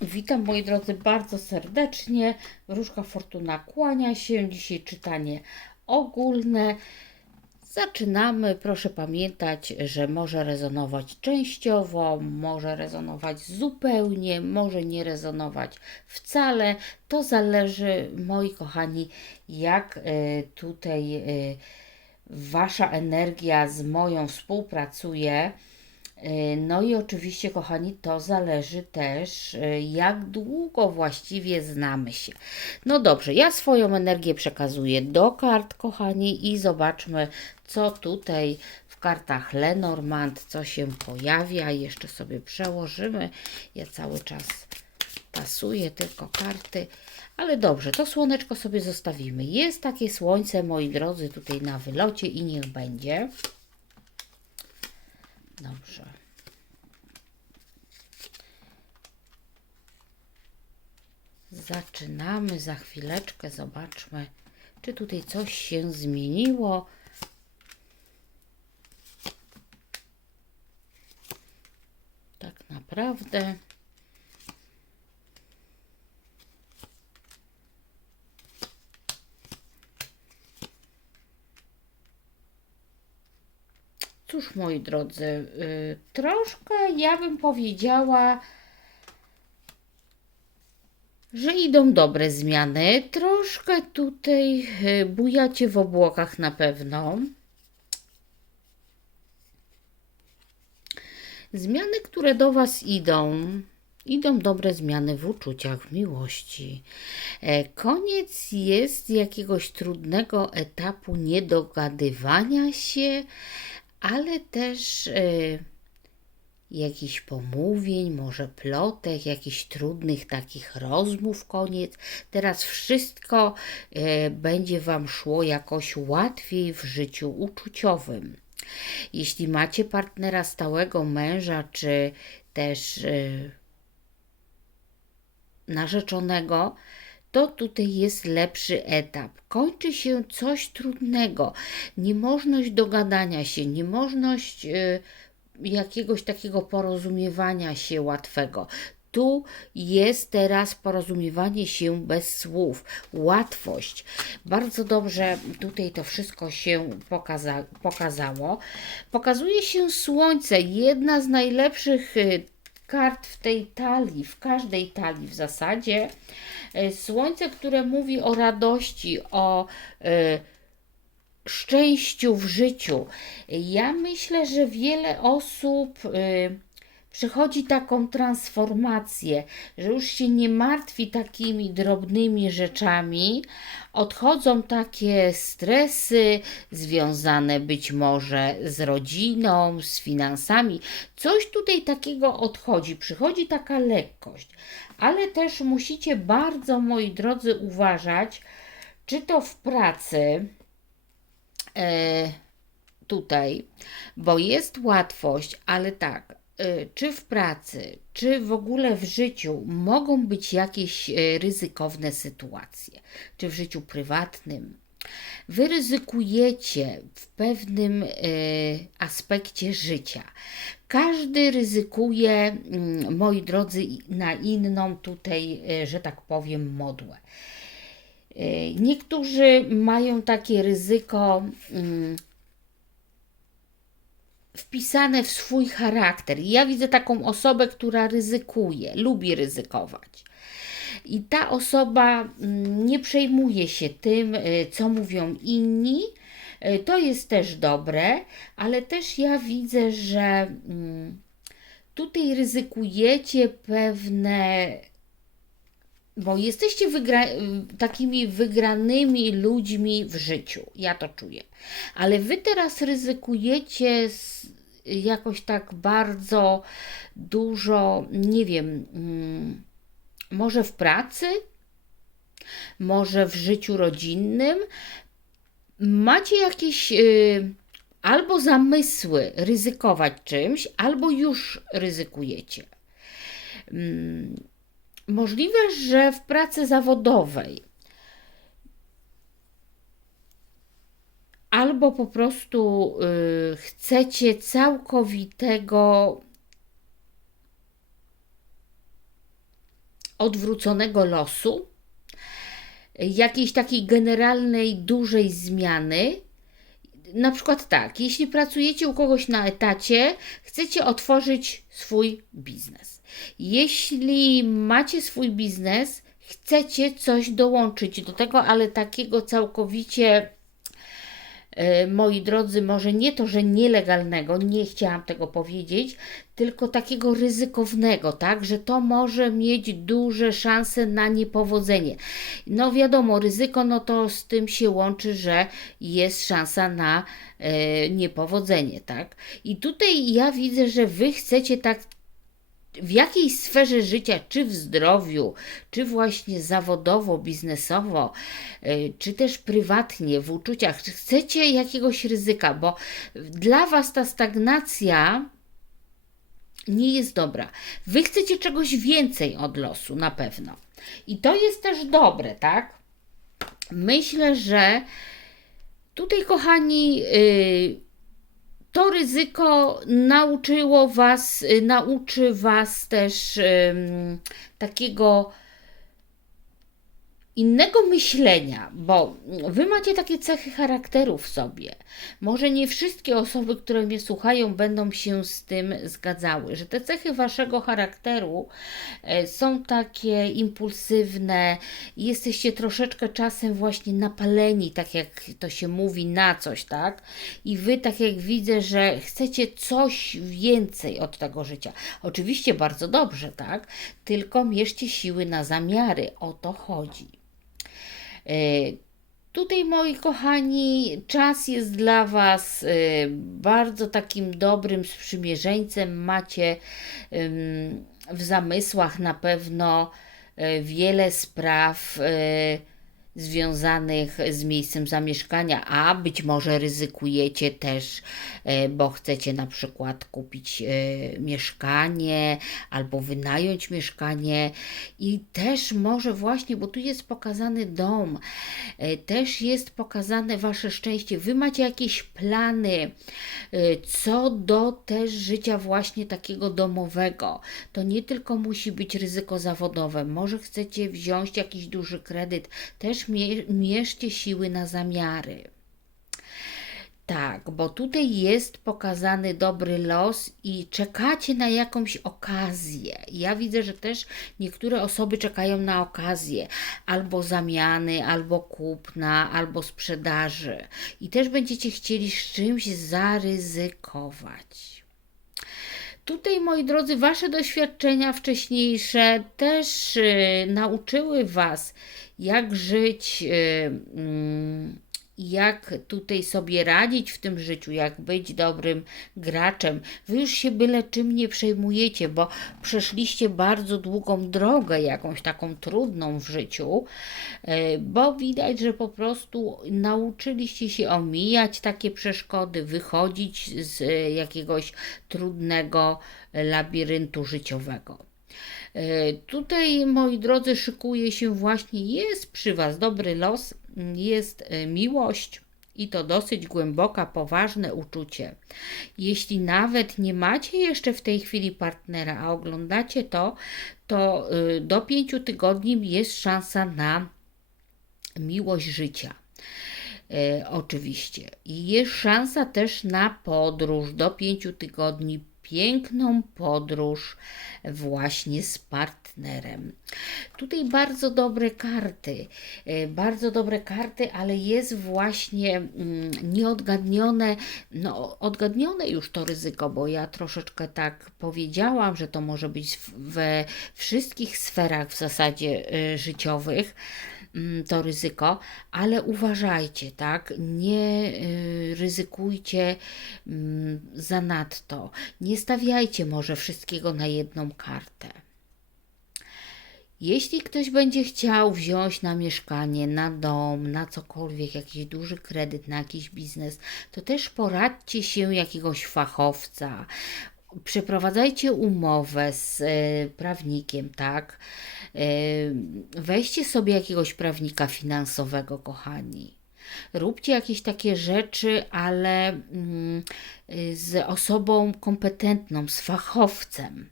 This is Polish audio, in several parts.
Witam moi drodzy bardzo serdecznie. Wróżka Fortuna kłania się. Dzisiaj czytanie ogólne. Zaczynamy. Proszę pamiętać, że może rezonować częściowo, może rezonować zupełnie, może nie rezonować wcale. To zależy, moi kochani, jak y, tutaj y, Wasza energia z moją współpracuje. Y, No i oczywiście, kochani, to zależy też, y, jak długo właściwie znamy się. No dobrze, ja swoją energię przekazuję do kart, kochani, i zobaczmy, co tutaj w kartach Lenormand, co się pojawia. Jeszcze sobie przełożymy. Ja cały czas tasuję tylko karty. Ale dobrze, to słoneczko sobie zostawimy. Jest takie słońce, moi drodzy, tutaj na wylocie i niech będzie. Dobrze. Zaczynamy za chwileczkę. Zobaczmy, czy tutaj coś się zmieniło. Tak naprawdę. Cóż, moi drodzy, y, troszkę ja bym powiedziała, że idą dobre zmiany. Troszkę tutaj y, bujacie w obłokach na pewno. Zmiany, które do Was idą, idą dobre zmiany w uczuciach, w miłości. E, Koniec jest jakiegoś trudnego etapu niedogadywania się, ale też e, jakichś pomówień, może plotek, jakichś trudnych takich rozmów koniec. Teraz wszystko e, będzie Wam szło jakoś łatwiej w życiu uczuciowym. Jeśli macie partnera stałego, męża, czy też e, narzeczonego, to tutaj jest lepszy etap. Kończy się coś trudnego, niemożność dogadania się, niemożność y, jakiegoś takiego porozumiewania się łatwego. Tu jest teraz porozumiewanie się bez słów, łatwość. Bardzo dobrze tutaj to wszystko się pokaza pokazało. Pokazuje się słońce, jedna z najlepszych y, kart w tej talii, w każdej talii w zasadzie. E, Słońce, które mówi o radości, o e, szczęściu w życiu. Ja myślę, że wiele osób y, przechodzi taką transformację, że już się nie martwi takimi drobnymi rzeczami, odchodzą takie stresy związane być może z rodziną, z finansami. Coś tutaj takiego odchodzi, przychodzi taka lekkość, ale też musicie bardzo, moi drodzy, uważać, czy to w pracy tutaj, bo jest łatwość, ale tak, e, czy w pracy, czy w ogóle w życiu mogą być jakieś e, ryzykowne sytuacje, czy w życiu prywatnym. Wy ryzykujecie w pewnym e, aspekcie życia. Każdy ryzykuje, mm, moi drodzy, na inną tutaj, e, że tak powiem, modłę. E, Niektórzy mają takie ryzyko mm, wpisane w swój charakter. Ja widzę taką osobę, która ryzykuje, lubi ryzykować. I ta osoba mm, nie przejmuje się tym, y, co mówią inni. Y, To jest też dobre, ale też ja widzę, że mm, tutaj ryzykujecie pewne bo jesteście wygra- takimi wygranymi ludźmi w życiu. Ja to czuję. Ale wy teraz ryzykujecie jakoś tak bardzo dużo, nie wiem, mm, może w pracy, może w życiu rodzinnym. Macie jakieś y, albo zamysły ryzykować czymś, albo już ryzykujecie. Możliwe, że w pracy zawodowej albo po prostu y, chcecie całkowitego odwróconego losu, jakiejś takiej generalnej, dużej zmiany. Na przykład tak, jeśli pracujecie u kogoś na etacie, chcecie otworzyć swój biznes. Jeśli macie swój biznes, chcecie coś dołączyć do tego, ale takiego całkowicie E, moi drodzy, może nie to, że nielegalnego, nie chciałam tego powiedzieć, tylko takiego ryzykownego, tak, że to może mieć duże szanse na niepowodzenie. No wiadomo, ryzyko, no to z tym się łączy, że jest szansa na e, niepowodzenie, tak. I tutaj ja widzę, że wy chcecie tak w jakiej sferze życia, czy w zdrowiu, czy właśnie zawodowo, biznesowo, y, czy też prywatnie, w uczuciach, czy chcecie jakiegoś ryzyka, bo dla Was ta stagnacja nie jest dobra. Wy chcecie czegoś więcej od losu, na pewno. I to jest też dobre, tak? Myślę, że tutaj, kochani, yy, to ryzyko nauczyło Was, y, nauczy Was też um, takiego innego myślenia, bo wy macie takie cechy charakteru w sobie. Może nie wszystkie osoby, które mnie słuchają, będą się z tym zgadzały, że te cechy waszego charakteru e, są takie impulsywne, jesteście troszeczkę czasem właśnie napaleni, tak jak to się mówi, na coś, tak? I wy, tak jak widzę, że chcecie coś więcej od tego życia. Oczywiście bardzo dobrze, tak? Tylko mierzcie siły na zamiary. O to chodzi. E, tutaj, moi kochani, czas jest dla Was e, bardzo takim dobrym sprzymierzeńcem. Macie w zamysłach na pewno e, wiele spraw związanych z miejscem zamieszkania, a być może ryzykujecie też, e, bo chcecie na przykład kupić e, mieszkanie albo wynająć mieszkanie i też może właśnie, bo tu jest pokazany dom, e, też jest pokazane Wasze szczęście. Wy macie jakieś plany co do też życia właśnie takiego domowego. To nie tylko musi być ryzyko zawodowe, może chcecie wziąć jakiś duży kredyt, też mierzcie siły na zamiary. Tak, bo tutaj jest pokazany dobry los i czekacie na jakąś okazję. Ja widzę, że też niektóre osoby czekają na okazję albo zamiany, albo kupna, albo sprzedaży. I też będziecie chcieli z czymś zaryzykować. Tutaj, moi drodzy, Wasze doświadczenia wcześniejsze też y, nauczyły Was, jak żyć, y, mm, jak tutaj sobie radzić w tym życiu, jak być dobrym graczem. Wy już się byle czym nie przejmujecie, bo przeszliście bardzo długą drogę, jakąś taką trudną w życiu, y, bo widać, że po prostu nauczyliście się omijać takie przeszkody, wychodzić z jakiegoś trudnego labiryntu życiowego. E, tutaj, moi drodzy, szykuje się właśnie, jest przy Was dobry los, jest e, miłość i to dosyć głęboka, poważne uczucie. Jeśli nawet nie macie jeszcze w tej chwili partnera, a oglądacie to, to e, do pięciu tygodni jest szansa na miłość życia. E, oczywiście. I jest szansa też na podróż do pięciu tygodni piękną podróż właśnie z partnerem. Tutaj bardzo dobre karty, e, bardzo dobre karty, ale jest właśnie mm, nieodgadnione, no odgadnione już to ryzyko, bo ja troszeczkę tak powiedziałam, że to może być we wszystkich sferach w zasadzie e, życiowych. Mm, to ryzyko, ale uważajcie, tak? Nie y, ryzykujcie mm, zanadto. Nie stawiajcie może wszystkiego na jedną kartę. Jeśli ktoś będzie chciał wziąć na mieszkanie, na dom, na cokolwiek, jakiś duży kredyt, na jakiś biznes, to też poradźcie się jakiegoś fachowca. Przeprowadzajcie umowę z y, prawnikiem, tak? Weźcie sobie jakiegoś prawnika finansowego, kochani. Róbcie jakieś takie rzeczy, ale mm, z osobą kompetentną, z fachowcem.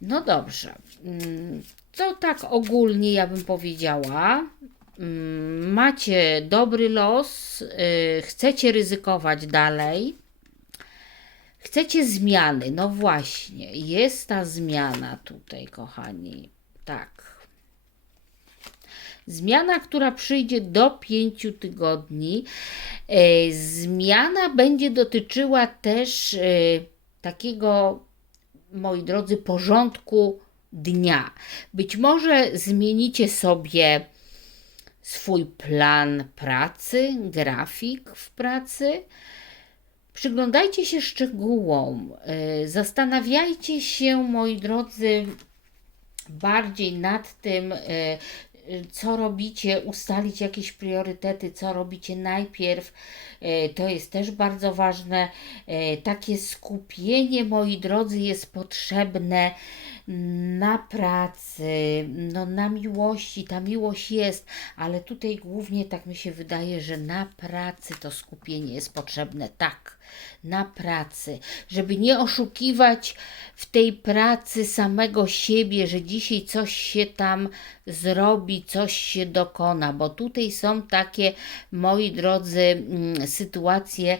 No dobrze. Mm, to tak ogólnie ja bym powiedziała. Mm, Macie dobry los, y, chcecie ryzykować dalej. Chcecie zmiany, no właśnie, jest ta zmiana tutaj, kochani. Tak. Zmiana, która przyjdzie do pięciu tygodni. E, Zmiana będzie dotyczyła też e, takiego, moi drodzy, porządku dnia. Być może zmienicie sobie swój plan pracy, grafik w pracy. Przyglądajcie się szczegółom, e, zastanawiajcie się, moi drodzy, bardziej nad tym, e, co robicie, ustalić jakieś priorytety, co robicie najpierw. E, To jest też bardzo ważne. E, Takie skupienie, moi drodzy, jest potrzebne na pracy, no na miłości. Ta miłość jest, ale tutaj głównie tak mi się wydaje, że na pracy to skupienie jest potrzebne. Tak, na pracy, żeby nie oszukiwać w tej pracy samego siebie, że dzisiaj coś się tam zrobi, coś się dokona, bo tutaj są takie, moi drodzy, mm, sytuacje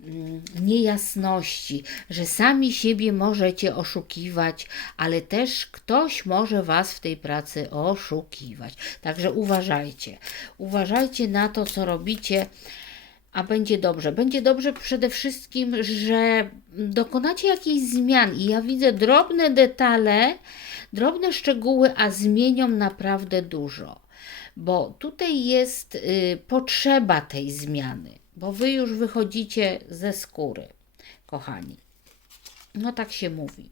mm, niejasności, że sami siebie możecie oszukiwać, ale też ktoś może Was w tej pracy oszukiwać. Także uważajcie. Uważajcie na to, co robicie a będzie dobrze. Będzie dobrze przede wszystkim, że dokonacie jakichś zmian i ja widzę drobne detale, drobne szczegóły, a zmienią naprawdę dużo. Bo tutaj jest y, potrzeba tej zmiany, bo wy już wychodzicie ze skóry, kochani. No tak się mówi.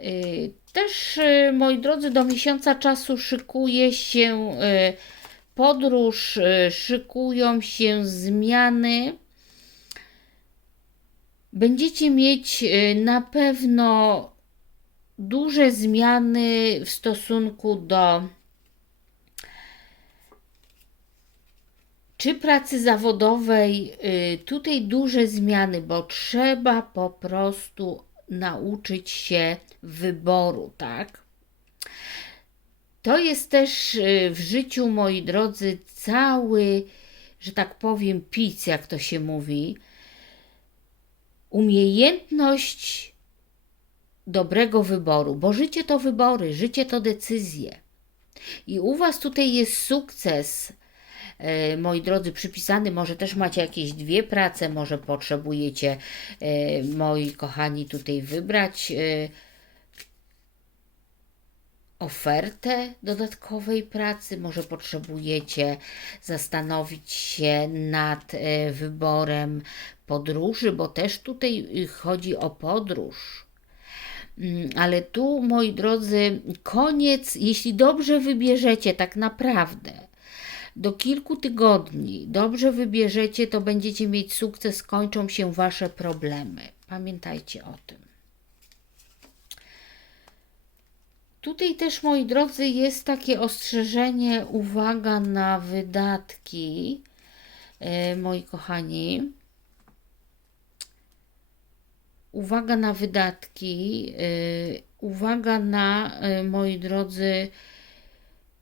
Y, Też, y, moi drodzy, do miesiąca czasu szykuje się y, podróż, y, szykują się zmiany. Będziecie mieć y, na pewno duże zmiany w stosunku do czy pracy zawodowej. y, Tutaj duże zmiany, bo trzeba po prostu nauczyć się wyboru, tak? To jest też y, w życiu, moi drodzy, cały, że tak powiem, pic, jak to się mówi. Umiejętność dobrego wyboru, bo życie to wybory, życie to decyzje. I u Was tutaj jest sukces, e, moi drodzy, przypisany. Może też macie jakieś dwie prace, może potrzebujecie, e, moi kochani, tutaj wybrać. Ofertę dodatkowej pracy, może potrzebujecie zastanowić się nad e, wyborem podróży, bo też tutaj y, chodzi o podróż. Mm, Ale tu, moi drodzy, koniec, jeśli dobrze wybierzecie, tak naprawdę, do kilku tygodni dobrze wybierzecie, to będziecie mieć sukces, skończą się Wasze problemy. Pamiętajcie o tym. Tutaj też, moi drodzy, jest takie ostrzeżenie, uwaga na wydatki, e, moi kochani. Uwaga na wydatki, e, uwaga na, e, moi drodzy,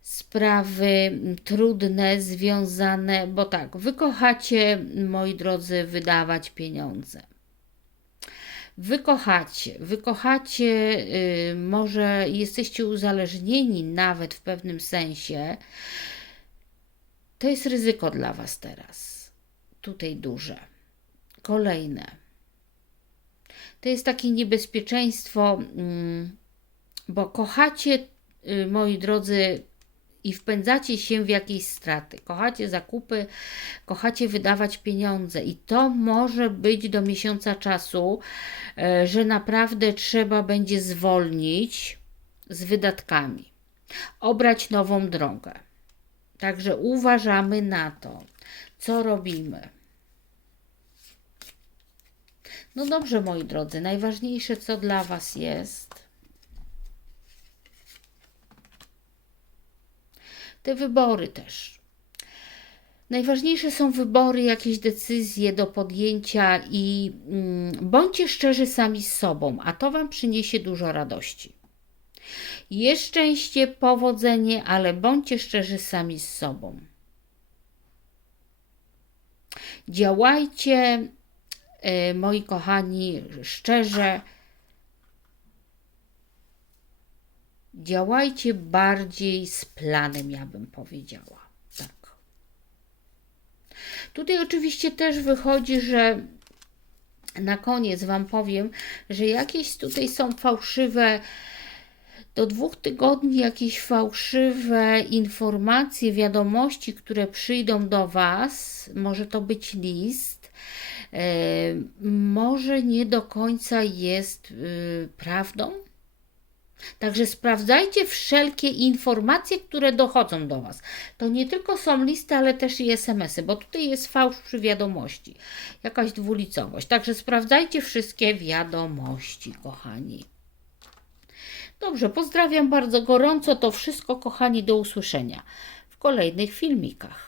sprawy trudne, związane, bo tak, wy kochacie, moi drodzy, wydawać pieniądze. Wy kochacie, wy kochacie, y, może jesteście uzależnieni nawet w pewnym sensie. To jest ryzyko dla Was teraz. Tutaj duże. Kolejne. To jest takie niebezpieczeństwo, mm, bo kochacie, y, moi drodzy, i wpędzacie się w jakieś straty. Kochacie zakupy, kochacie wydawać pieniądze, i to może być do miesiąca czasu, e, że naprawdę trzeba będzie zwolnić z wydatkami, obrać nową drogę. Także uważamy na to, co robimy. No dobrze, moi drodzy, najważniejsze, co dla Was jest. Te wybory też. Najważniejsze są wybory, jakieś decyzje do podjęcia i mm, bądźcie szczerzy sami z sobą, a to Wam przyniesie dużo radości. Jest szczęście, powodzenie, ale bądźcie szczerzy sami z sobą. Działajcie, e, moi kochani, szczerze. Działajcie bardziej z planem, ja bym powiedziała. Tak. Tutaj oczywiście też wychodzi, że na koniec Wam powiem, że jakieś tutaj są fałszywe, do dwóch tygodni jakieś fałszywe informacje, wiadomości, które przyjdą do Was. Może to być list, e, może nie do końca jest y, prawdą. Także sprawdzajcie wszelkie informacje, które dochodzą do Was. To nie tylko są listy, ale też i SMS-y, bo tutaj jest fałsz przy wiadomości, jakaś dwulicowość. Także sprawdzajcie wszystkie wiadomości, kochani. Dobrze, pozdrawiam bardzo gorąco. To wszystko, kochani, do usłyszenia w kolejnych filmikach.